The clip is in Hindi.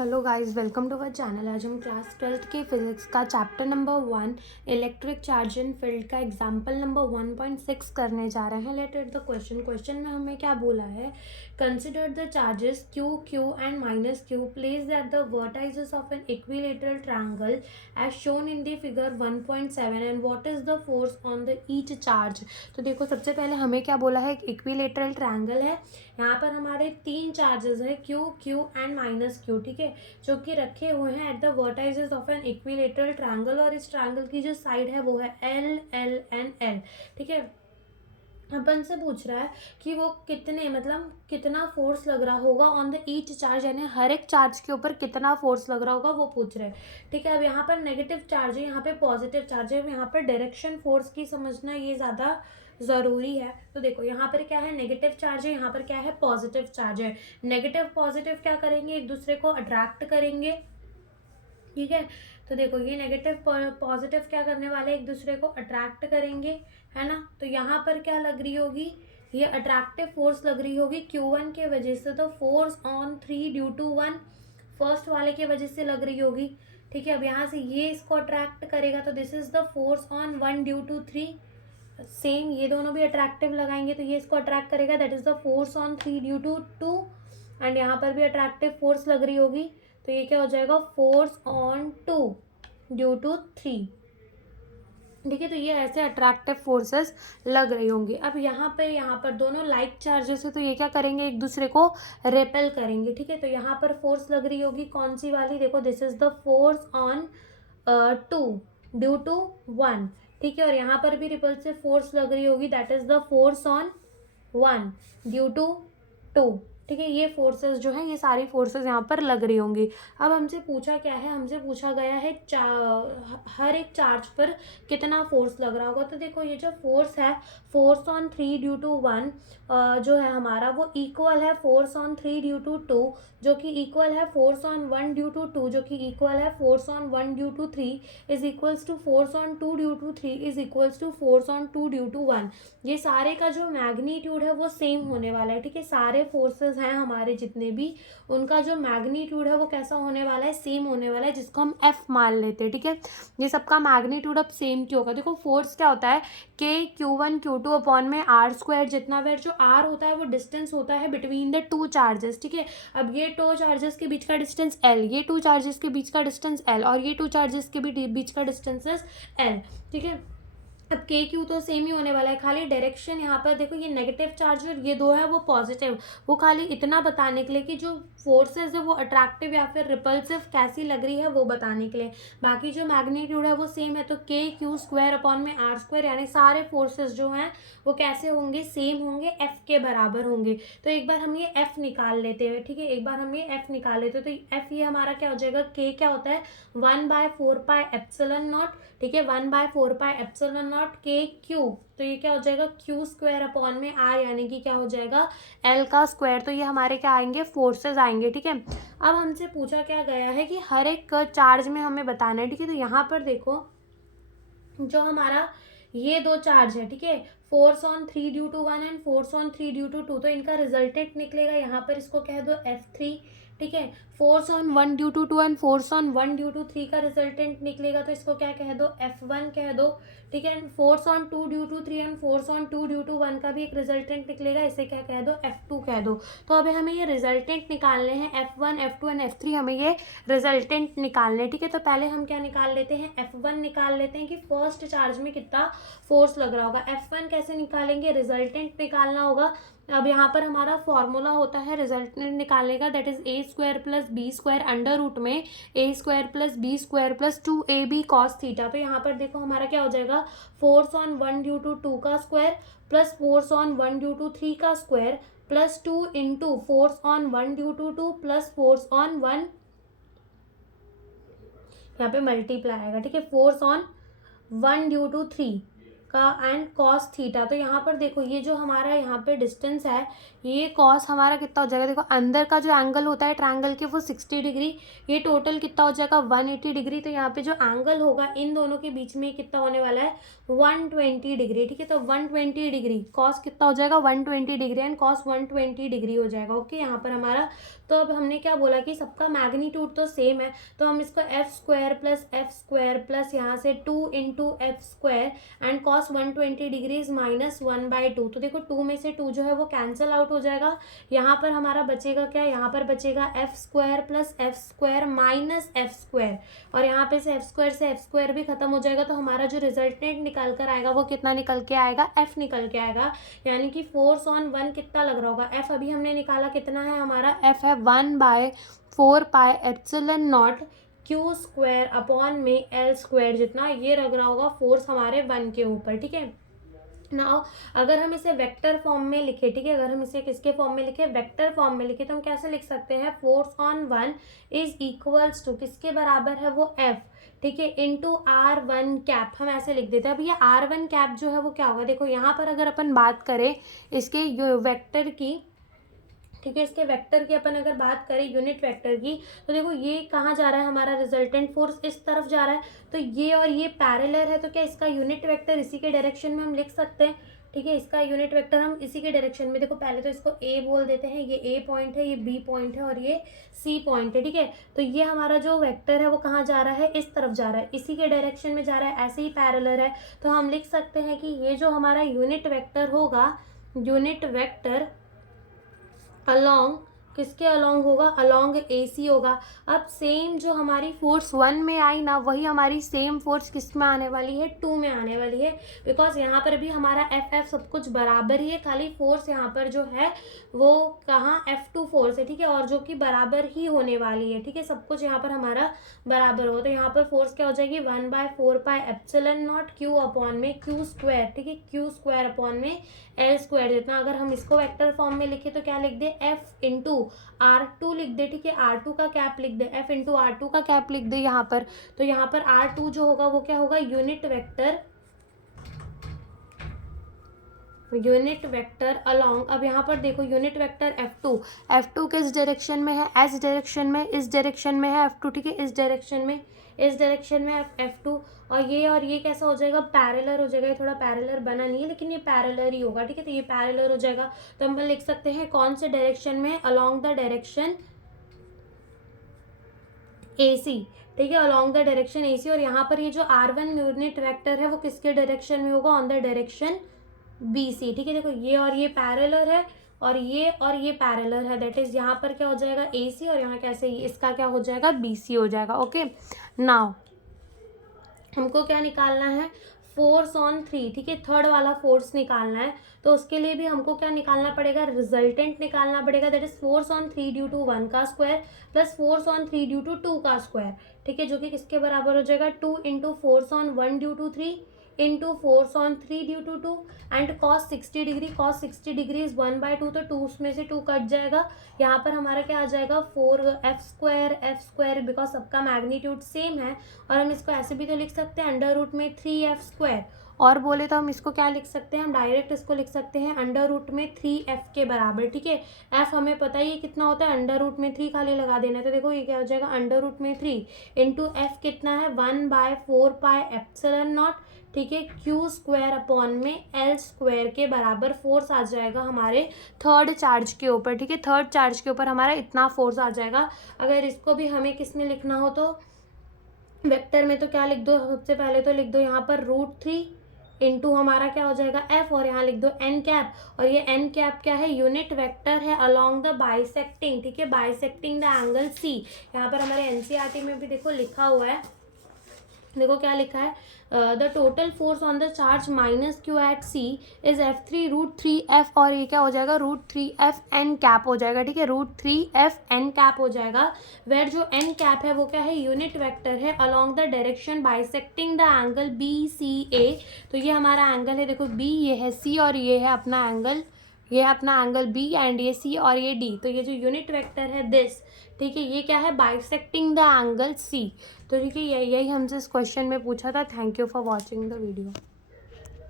Hello guys, welcome to our channel. आज हम क्लास 12th के फिजिक्स का chapter number 1 electric charge in field का एग्जांपल नंबर 1.6 करने जा रहे हैं। लेट इट द क्वेश्चन में हमें क्या बोला है। Consider the charges q q and minus q placed at the vertices of an equilateral triangle as shown in the figure 1.7 and what is the force on the each charge. तो देखो, सबसे पहले हमें क्या बोला है, एक इक्विलेटरल ट्रायंगल है। यहाँ पर हमारे तीन चार्जेस है q q and minus q, ठीक है, जो कि रखे हुए हैं eight the vertices of an equilateral triangle. और इस ट्रायंगल की जो साइड है वो है एल एल एंड एल, ठीक है। अपन से पूछ रहा है कि वो कितने, मतलब कितना फोर्स लग रहा होगा ऑन द ईच चार्ज, यानी हर एक चार्ज के ऊपर कितना फोर्स लग रहा होगा वो पूछ रहे हैं, ठीक है। अब यहाँ पर नेगेटिव चार्ज है, यहाँ पे पॉजिटिव चार्ज है। यहाँ पर डायरेक्शन फोर्स की समझना ये ज़्यादा ज़रूरी है। तो देखो, यहाँ पर क्या है, नेगेटिव चार्ज है, यहाँ पर क्या है, पॉजिटिव चार्ज है। नेगेटिव पॉजिटिव क्या करेंगे, एक दूसरे को अट्रैक्ट करेंगे, ठीक है। तो देखो, ये नेगेटिव पॉजिटिव क्या करने वाले, एक दूसरे को अट्रैक्ट करेंगे, है ना। तो यहाँ पर क्या लग रही होगी, ये अट्रैक्टिव फोर्स लग रही होगी Q1 के वजह से। तो force on 3 due to 1 first वाले के वजह से लग रही होगी, ठीक है। अब यहाँ से ये इसको अट्रैक्ट करेगा, तो this is the force on 1 due to 3। Same ये दोनों भी अट्रैक्टिव लगाएंगे तो ये इसको अट्रैक्ट करेगा, that is the force on 3 due to 2। And यहाँ पर भी अट्रैक्टिव फोर्स लग रही होगी, तो ये क्या हो जाएगा, फोर्स ऑन 2 ड्यू टू 3, ठीक है। तो ये ऐसे अट्रैक्टिव फोर्सेस लग रही होंगी। अब यहाँ पर दोनों लाइक चार्जेस है, तो ये क्या करेंगे, एक दूसरे को रेपेल करेंगे, ठीक है। तो यहाँ पर फोर्स लग रही होगी कौन सी वाली, देखो, this is the force on 2 due to 1, ठीक है। और यहाँ पर भी रिपल्सिव फोर्स लग रही होगी, that is the force on 1 due to 2, ठीक है। ये फोर्सेस जो है, ये सारी फोर्सेस यहाँ पर लग रही होंगी। अब हमसे पूछा क्या है, हमसे पूछा गया है हर एक चार्ज पर कितना फोर्स लग रहा होगा। तो देखो, ये जो फोर्स है, फोर्स ऑन 3 ड्यू टू 1 जो है हमारा, वो इक्वल है फोर्स ऑन 3 ड्यू टू 2, जो कि इक्वल है फोर्स ऑन 1 ड्यू टू 2, जो कि इक्वल है force on 1 due to 3, is equals to force on 2 due to 3 is equals to force on 2 due to 1। ये सारे का जो मैग्नीट्यूड है वो सेम होने वाला है, ठीक है। सारे फोर्सेस हैं हमारे जितने भी, उनका जो मैग्नीट्यूड है वो कैसा होने वाला है, सेम होने वाला है, जिसको हम एफ मान लेते हैं, ठीक है। ये सबका मैग्नीट्यूड अब सेम क्यों होगा, देखो फोर्स क्या होता है, के Q1 Q2 अपॉन में आर स्क्वायर, जितना वेर जो आर होता है वो डिस्टेंस होता है बिटवीन द टू चार्जेस, ठीक है। अब ये टू चार्जेस के बीच का डिस्टेंस एल, ये टू चार्जेस के बीच का डिस्टेंस एल, और ये टू चार्जेस के भी बीच का डिस्टेंस एल, ठीक है। अब के क्यू तो सेम ही होने वाला है, खाली डायरेक्शन यहाँ पर देखो, ये नेगेटिव चार्ज और ये दो है वो पॉजिटिव, वो खाली इतना बताने के लिए कि जो फोर्सेस है वो अट्रैक्टिव या फिर रिपल्सिव कैसी लग रही है वो बताने के लिए। बाकी जो मैग्नीट्यूड है वो सेम है, तो के क्यू स्क्वायर अपॉन में आर स्क्वायर, यानी सारे फोर्सेस जो हैं वो कैसे होंगे, सेम होंगे, एफ के बराबर होंगे। तो एक बार हम ये एफ निकाल लेते हैं, ठीक है, एक बार हम ये एफ निकाल लेते हैं। तो एफ ये हमारा क्या हो जाएगा, के क्या होता है 1/4πε0, ठीक है, 1/4πε0 के क्यू, तो ये क्या हो जाएगा क्यू स्क्वायर अपॉन में आर, यानी कि क्या हो जाएगा एल का स्क्वायर। तो ये हमारे क्या आएंगे, फोर्सेस आएंगे, ठीक है। अब हमसे पूछा क्या गया है कि हर एक चार्ज में हमें बताना है, ठीक है। तो यहाँ पर देखो, जो हमारा ये दो चार्ज है, ठीक है, force on 3 due to 1 and force on 3 due to 2, तो इनका रिजल्टेंट निकलेगा, यहाँ पर इसको कह दो F3, ठीक है। Force on 1 due to 2 and force on 1 due to 3 का रिजल्टेंट निकलेगा, तो इसको क्या कह दो, F1 कह दो, ठीक है। Force on 2 due to 3 and force on 2 due to 1 का भी एक रिजल्टेंट निकलेगा, इसे क्या कह दो, F2 कह दो। तो अभी हमें ये रिजल्टेंट निकालने हैं, F1 F2 एंड F3 हमें ये रिजल्टेंट निकालने, ठीक है। तो पहले हम क्या निकाल लेते हैं, F1 निकाल लेते हैं कि फर्स्ट चार्ज में कितना फोर्स लग रहा होगा। F1 कैसे निकालेंगे, रिजल्टेंट निकालना होगा। अब यहाँ पर हमारा फॉर्मूला होता है रिजल्टेंट निकालने का, that is a square plus b square under root में a square plus b square plus 2ab cos theta. तो यहाँ पर देखो हमारा क्या हो जाएगा, फोर्स ऑन 1 ड्यू टू 2 का square plus force on 1 due to 3 का square plus 2 into force on 1 due to 2 plus force on 1, यहाँ पे मल्टीप्लाई आएगा, ठीक है, फोर्स ऑन 1 ड्यू टू 3, का एंड कॉस थीटा। तो यहाँ पर देखो ये जो हमारा यहाँ पे डिस्टेंस है, ये कॉस हमारा कितना हो जाएगा, देखो अंदर का जो एंगल होता है ट्रायंगल के वो 60 डिग्री, ये टोटल कितना हो जाएगा 180 डिग्री। तो यहाँ पे जो एंगल होगा इन दोनों के बीच में कितना होने वाला है 120 डिग्री। ठीक है, तो 120 डिग्री कॉस कितना हो जाएगा 120 डिग्री एंड कॉस 120 डिग्री हो जाएगा। ओके, यहाँ पर हमारा, तो अब हमने क्या बोला कि सबका मैग्नीट्यूड तो सेम है, तो हम इसको एफ स्क्वायर प्लस यहाँ से 2 into F square and cos 120 degrees minus 1/2। तो देखो 2 में से 2 जो है वो कैंसिल आउट हो जाएगा। यहाँ पर हमारा बचेगा क्या, यहाँ पर बचेगा F square plus F square minus F square, और यहाँ पे से एफ स्क्वायर भी खत्म हो जाएगा। तो हमारा जो रिजल्टेंट निकल कर आएगा वो कितना निकल के आएगा, एफ निकल के आएगा। यानी कि फोर्स ऑन वन कितना लग रहा होगा, एफ अभी हमने निकाला कितना है, हमारा एफ है 1/4 pi epsilon not Q square upon में एल स्क्वायर, जितना ये लग रहा होगा फोर्स हमारे वन के ऊपर। ठीक है, नाउ अगर हम इसे वेक्टर फॉर्म में लिखे, ठीक है, अगर हम इसे किसके फॉर्म में लिखे, वेक्टर फॉर्म में लिखे, तो हम कैसे लिख सकते हैं, force on one is equals to किसके बराबर है वो एफ, ठीक है, इंटू R1 कैप, हम ऐसे लिख देते हैं। अब ये R1 कैप जो है वो क्या होगा, देखो यहाँ पर अगर अपन बात करें इसके वेक्टर की, ठीक है, इसके वेक्टर की अपन अगर बात करें यूनिट वेक्टर की, तो देखो ये कहाँ जा रहा है, हमारा रिजल्टेंट फोर्स इस तरफ जा रहा है, तो ये और ये पैरेलल है, तो क्या इसका यूनिट वेक्टर इसी के डायरेक्शन में हम लिख सकते हैं। ठीक है, इसका यूनिट वेक्टर हम इसी के डायरेक्शन में, देखो पहले तो इसको ए बोल देते हैं, ये ए पॉइंट है, ये बी पॉइंट है और ये सी पॉइंट है। ठीक है, तो ये हमारा जो वेक्टर है वो कहाँ जा रहा है, इस तरफ जा रहा है, इसी के डायरेक्शन में जा रहा है, ऐसे ही पैरेलल है। तो हम लिख सकते हैं कि ये जो हमारा यूनिट वेक्टर होगा, यूनिट वेक्टर अलोंग किसके अलोंग होगा, अलोंग AC होगा। अब सेम जो हमारी फोर्स 1 में आई ना, वही हमारी सेम फोर्स किस में आने वाली है, 2 में आने वाली है, बिकॉज यहाँ पर भी हमारा एफ सब कुछ बराबर ही है, खाली फोर्स यहाँ पर जो है वो कहाँ F2 फोर्स है। ठीक है, और जो कि बराबर ही होने वाली है। ठीक है, सब कुछ यहाँ पर हमारा बराबर हो, तो यहाँ पर फोर्स क्या हो जाएगी 1/4 pi epsilon not Q upon में क्यू स्क्वायर, ठीक है, क्यू स्क्वायर अपॉन में एल स्क्वायर, जितना अगर हम इसको वेक्टर फॉर्म में लिखे तो क्या लिख दे, एफ इंटू R2 लिख दे। ठीक है, R2 का कैप लिख दे, एफ इंटू R2 का कैप लिख दे यहाँ पर। तो यहाँ पर R2 जो होगा वो क्या होगा, यूनिट वेक्टर अलोंग। अब यहाँ पर देखो यूनिट वेक्टर F2 किस डायरेक्शन में है, एस डायरेक्शन में, इस डायरेक्शन में है F2। ठीक है, इस डायरेक्शन में F2, और ये कैसा हो जाएगा, पैरेलल हो जाएगा। ये थोड़ा पैरेलल बना नहीं है लेकिन ये पैरेलल ही होगा। ठीक है, तो ये पैरेलल हो जाएगा, तो हम लिख सकते हैं कौन से डायरेक्शन में, अलोंग द डायरेक्शन AC। ठीक है, अलोंग द डायरेक्शन AC। और यहाँ पर ये जो R1 यूनिट वेक्टर है वो किसके डायरेक्शन में होगा, ऑन द डायरेक्शन BC। ठीक है, देखो ये और ये पैरेलल है और ये पैरेलल है, दैट इज यहाँ पर क्या हो जाएगा AC, और यहाँ कैसे इसका क्या हो जाएगा BC हो जाएगा। ओके, नाउ हमको क्या निकालना है, फोर्स ऑन 3। ठीक है, थर्ड वाला फोर्स निकालना है, तो उसके लिए भी हमको क्या निकालना पड़ेगा, रिजल्टेंट निकालना पड़ेगा, that is force on 3 due to 1 का square plus force on 3 due to 2 का स्क्वायर। ठीक है, जो कि किसके बराबर हो जाएगा, 2 into force on 1 due to 3 into force on 3 due to 2 and cos 60 degree, cos 60 degree is 1/2, तो 2 में से 2 कट जाएगा। यहाँ पर हमारा क्या आ जाएगा 4 एफ स्क्वायर, बिकॉज सबका मैग्नीट्यूड सेम है, और हम इसको ऐसे भी तो लिख सकते हैं अंडर रूट में 3f स्क्वायर, और बोले तो हम इसको क्या लिख सकते हैं, हम डायरेक्ट इसको लिख सकते हैं अंडर रूट में 3f के बराबर। ठीक है, f हमें पता ही कितना होता है, अंडर रूट में 3 खाली लगा देना है, तो देखो ये क्या हो जाएगा, अंडर रूट में 3 इंटू एफ कितना है 1/4 पाई एप्सिलॉन नॉट, ठीक है, क्यू स्क्वायर अपॉन में एल स्क्वायर के बराबर फोर्स आ जाएगा हमारे थर्ड चार्ज के ऊपर। ठीक है, थर्ड चार्ज के ऊपर हमारा इतना फोर्स आ जाएगा। अगर इसको भी हमें किस में लिखना हो तो वेक्टर में, तो क्या लिख दो, सबसे पहले तो लिख दो यहाँ पर √3 इंटू हमारा क्या हो जाएगा f, और यहाँ लिख दो n कैप, और ये n कैप क्या है, यूनिट वेक्टर है अलोंग द बाइसेक्टिंग। ठीक है, बाइसेक्टिंग द एंगल C। यहाँ पर हमारे NCERT में भी देखो लिखा हुआ है, देखो क्या लिखा है, the total force on the charge minus q at C is F3 √3f, और ये क्या हो जाएगा √3f n कैप हो जाएगा। ठीक है, √3f n कैप हो जाएगा, वेर जो n कैप है वो क्या है, यूनिट वेक्टर है along the direction bisecting the angle BCA। तो ये हमारा एंगल है, देखो B, ये है C, और ये है अपना एंगल, ये है अपना एंगल B एंड ये C और ये D। तो ये जो यूनिट वेक्टर है दिस, ठीक है, ये क्या है, बाइसेक्टिंग द एंगल C। तो ठीक है, यही हमसे इस क्वेश्चन में पूछा था। Thank you for watching the video.